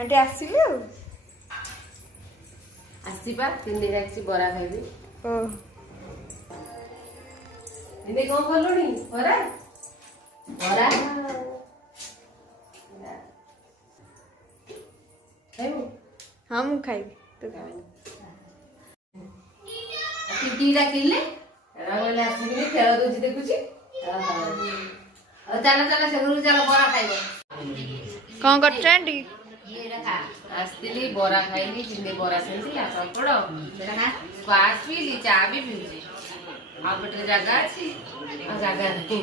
aunty आसिली आसीपा 3 दिन आसी बरा खाइबी ओ इने को बोलुनी बरा बरा खाइबू हाँ मु खाइबी तो टीटीरा किल्ले रंगले आसीबी खेल दोजी देखुची चला चला से गुरु चला बरा खाइबो कौन करछ आंटी आसली बरा खाइली जिंदे बरा सेंसी आ पड़ो बेटा ना पास पीली चा भी पीली आ बटे जगह अछि आ जगह नहीं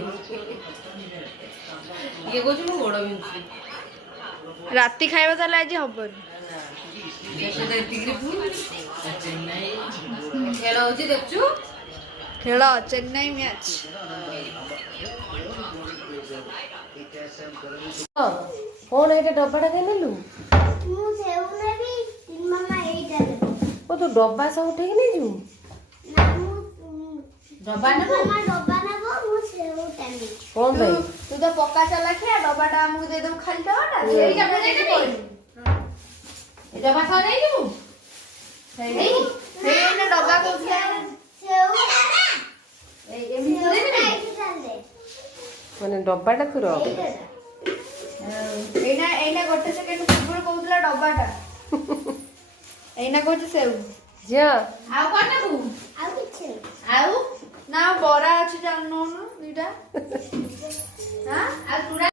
ये को जो गोड़ बिंची राती खाइबा ताले आज हबन जैसे दे टिग्री फूल खेल होची देखछु खेल चेन्नई मैच कौन है डब्बाटा के नेलु मु सेउ नेबी तीन मामा एइटा ले ओ तो डब्बा सब उठे नहीं जू ना मु डब्बा ना मामा डब्बा नेबो मु सेउ टानी कौन भाई तू तो पक्का चला खिया डब्बाटा हमको दे दम खाली डब्बाटा ए एइटा में दे दे ए डब्बा खा नहीं जू हे ना डब्बा को सेउ ए एमी दे दे एइटा ले माने डब्बाटा खुरो एना गोटे सेकेंड पूर्व कहउतला डब्बाटा एना कहछ सेउ जा आ कोन ना तू आ किछ आउ ना बरा अछि जाननो न दुइटा हां आ तुरा